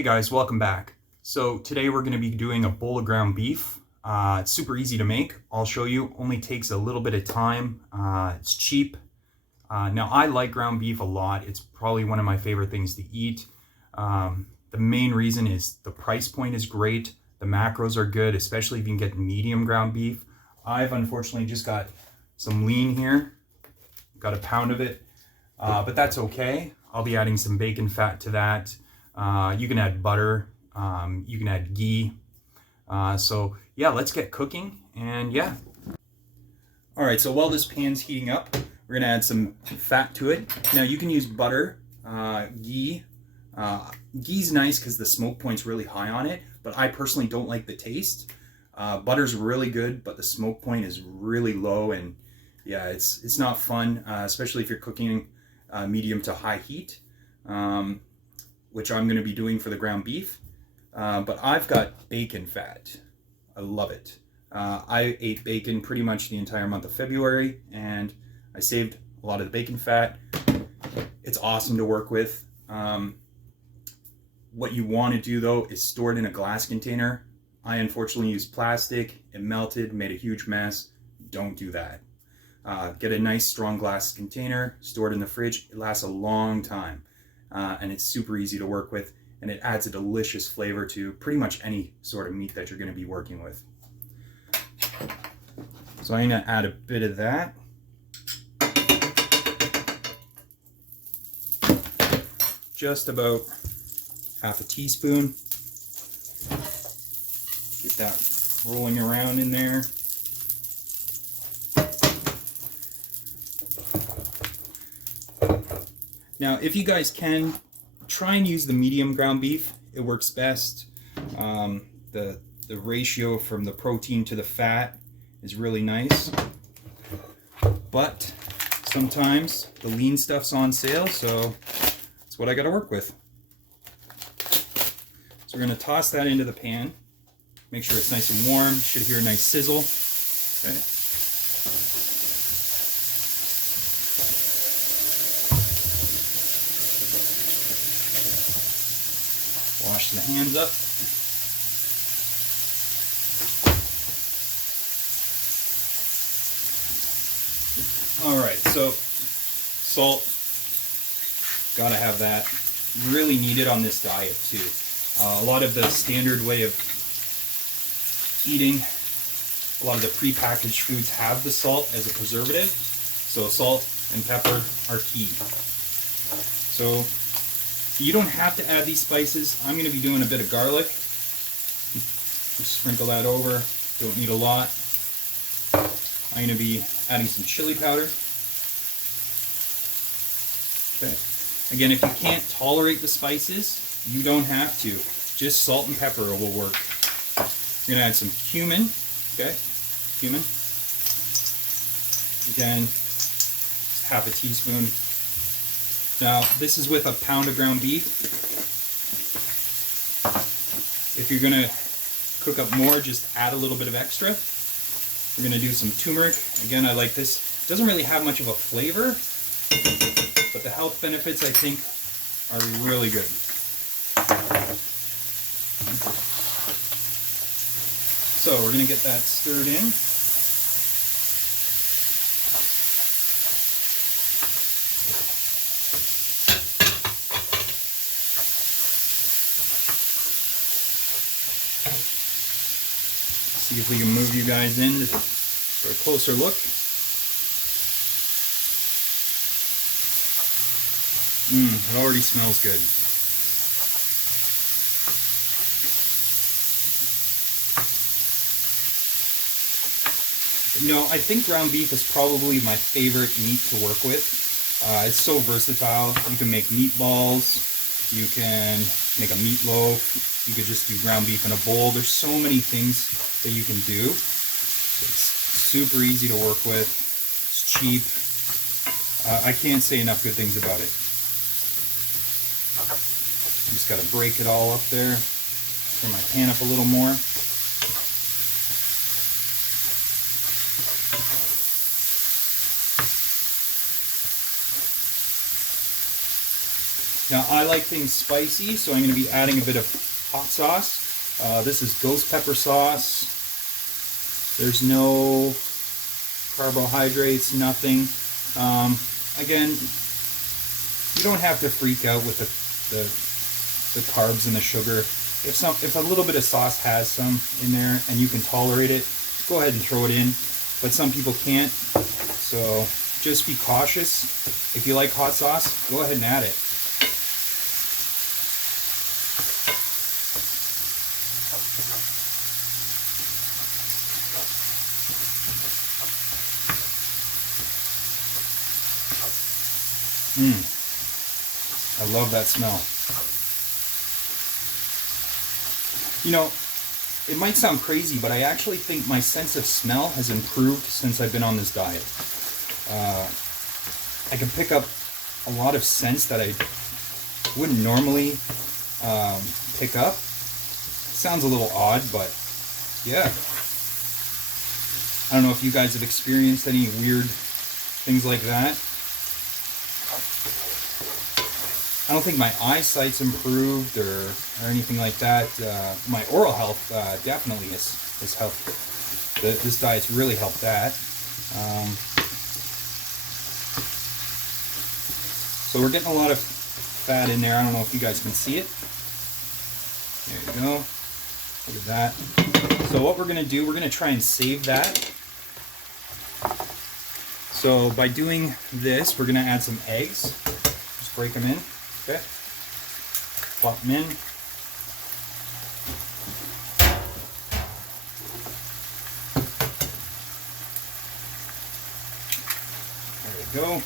Hey guys, welcome back. So today we're going to be doing a bowl of ground beef. It's super easy to make. I'll show you. Only takes a little bit of time. It's cheap. Now I like ground beef a lot. It's probably one of my favorite things to eat. The main reason is the price point is great. The macros are good, especially if you can get medium ground beef. I've unfortunately just got some lean here. Got a pound of it, but that's okay. I'll be adding some bacon fat to that. You can add butter, you can add ghee. So yeah, let's get cooking and yeah. All right, so while this pan's heating up, we're gonna add some fat to it. Now you can use butter, ghee. Ghee's nice because the smoke point's really high on it, but I personally don't like the taste. Butter's really good, but the smoke point is really low, and yeah, it's not fun, especially if you're cooking medium to high heat. Which I'm going to be doing for the ground beef. But I've got bacon fat. I love it. I ate bacon pretty much the entire month of February, and I saved a lot of the bacon fat. It's awesome to work with. What you want to do though is store it in a glass container. I unfortunately used plastic. It melted, made a huge mess. Don't do that. Get a nice strong glass container, store it in the fridge. It lasts a long time. And it's super easy to work with, and it adds a delicious flavor to pretty much any sort of meat that you're going to be working with. So I'm going to add a bit of that. Just about half a teaspoon. Get that rolling around in there. Now, if you guys can, try and use the medium ground beef. It works best. The ratio from the protein to the fat is really nice. But sometimes the lean stuff's on sale, so that's what I got to work with. So we're going to toss that into the pan. Make sure it's nice and warm. Should hear a nice sizzle. Okay. Wash the hands up. Alright, so salt, gotta have that. Really needed on this diet too. A lot of the standard way of eating, a lot of the prepackaged foods have the salt as a preservative. So salt and pepper are key. So you don't have to add these spices. I'm going to be doing a bit of garlic. Just sprinkle that over. Don't need a lot. I'm going to be adding some chili powder. Okay. Again, if you can't tolerate the spices, you don't have to. Just salt and pepper will work. You're going to add some cumin. Okay, cumin. Again, half a teaspoon. Now, this is with a pound of ground beef. If you're going to cook up more, just add a little bit of extra. We're going to do some turmeric. Again, I like this. It doesn't really have much of a flavor, but the health benefits, I think, are really good. So we're going to get that stirred in. See if we can move you guys in for a closer look. It already smells good. You know, I think ground beef is probably my favorite meat to work with. It's so versatile. You can make meatballs, you can make a meatloaf, you could just do ground beef in a bowl. There's so many things that you can do. It's super easy to work with. It's cheap. I can't say enough good things about it. Just got to break it all up there. Turn my pan up a little more. Now I like things spicy, so I'm going to be adding a bit of hot sauce. This is ghost pepper sauce. There's no carbohydrates, nothing. Again, you don't have to freak out with the carbs and the sugar. If a little bit of sauce has some in there and you can tolerate it, go ahead and throw it in. But some people can't, so just be cautious. If you like hot sauce, go ahead and add it. I love that smell. You know, it might sound crazy, but I actually think my sense of smell has improved since I've been on this diet. I can pick up a lot of scents that I wouldn't normally pick up. Sounds a little odd, but yeah. I don't know if you guys have experienced any weird things like that. I don't think my eyesight's improved or anything like that. My oral health definitely has helped. This diet's really helped that. So we're getting a lot of fat in there. I don't know if you guys can see it. There you go. Look at that. So what we're going to do, we're going to try and save that. So by doing this, we're going to add some eggs. Just break them in. Okay, plop them in. There we go.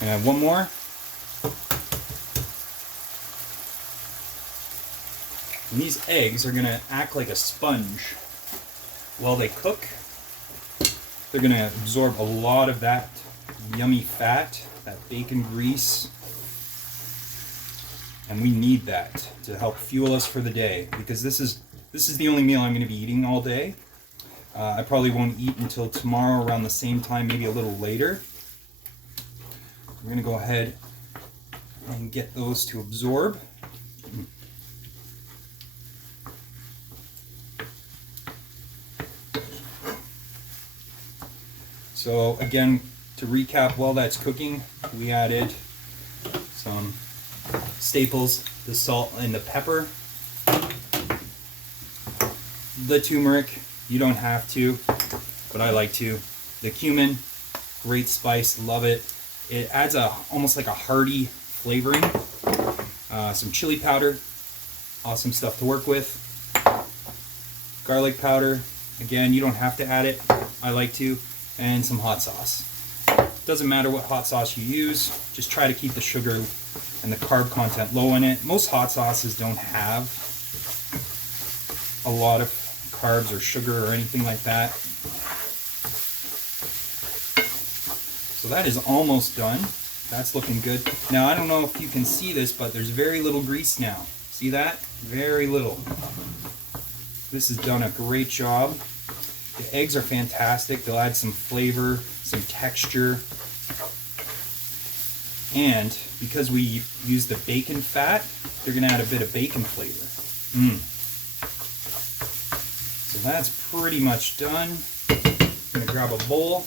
And add one more. And these eggs are going to act like a sponge while they cook. They're going to absorb a lot of that yummy fat, that bacon grease, and we need that to help fuel us for the day, because this is the only meal I'm going to be eating all day. I probably won't eat until tomorrow around the same time, maybe a little later. We're going to go ahead and get those to absorb. So again, to recap, while that's cooking, we added some staples, the salt and the pepper, the turmeric, you don't have to, but I like to, the cumin, great spice, love it. It adds almost like a hearty flavoring. Some chili powder, awesome stuff to work with. Garlic powder, again, you don't have to add it, I like to, and some hot sauce. Doesn't matter what hot sauce you use, just try to keep the sugar and the carb content low in it. Most hot sauces don't have a lot of carbs or sugar or anything like that. So that is almost done. That's looking good. Now I don't know if you can see this, but there's very little grease now. See that? Very little. This has done a great job. The eggs are fantastic. They'll add some flavor, some texture. And because we use the bacon fat, they're going to add a bit of bacon flavor. So that's pretty much done. I'm going to grab a bowl.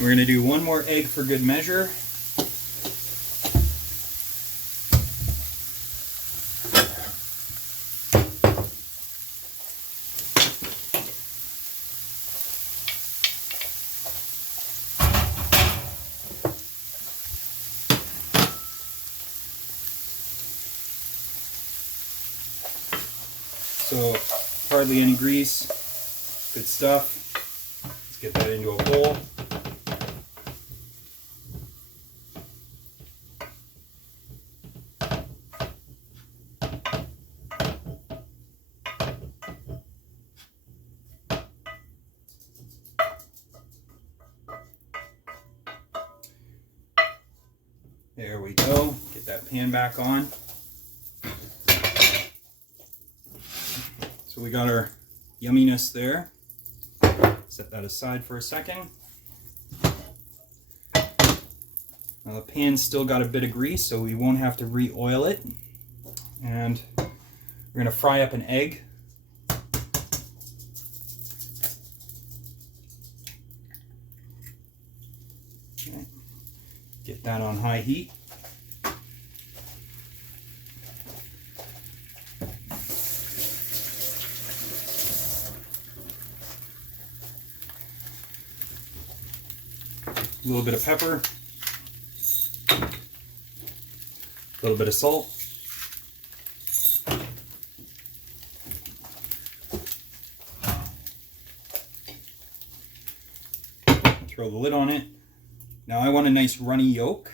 We're going to do one more egg for good measure. So hardly any grease, good stuff. Let's get that into a bowl. There we go. Get that pan back on. So we got our yumminess there. Set that aside for a second. Now the pan's still got a bit of grease, so we won't have to re-oil it. And we're going to fry up an egg. Okay. Get that on high heat. A little bit of pepper, a little bit of salt, throw the lid on it. Now I want a nice runny yolk,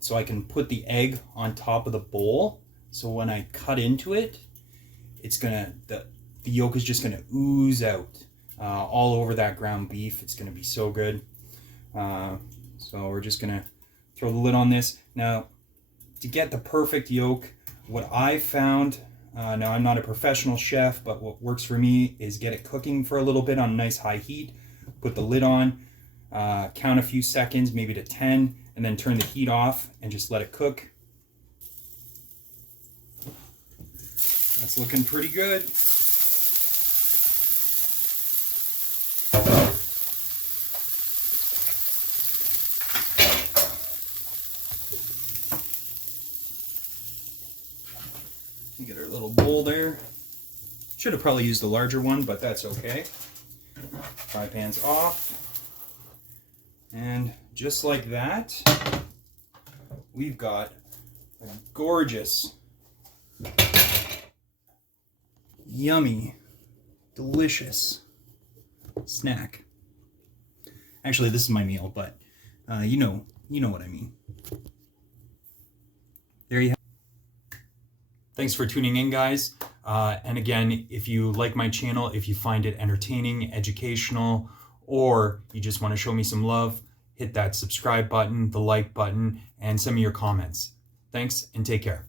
so I can put the egg on top of the bowl, so when I cut into it, it's gonna, the yolk is just gonna ooze out all over that ground beef. It's gonna be so good. So we're just gonna throw the lid on this. Now, to get the perfect yolk, what I found, now I'm not a professional chef, but what works for me is get it cooking for a little bit on a nice high heat, put the lid on, count a few seconds, maybe to 10, and then turn the heat off and just let it cook. That's looking pretty good. Get our little bowl there. Should have probably used a larger one, but that's okay. Fry pan's off. And just like that, we've got a gorgeous, yummy, delicious snack. Actually, this is my meal, but you know what I mean. There you have it. Thanks for tuning in, guys. And again, if you like my channel, if you find it entertaining, educational, or you just want to show me some love, hit that subscribe button, the like button, and send me your comments. Thanks, and take care.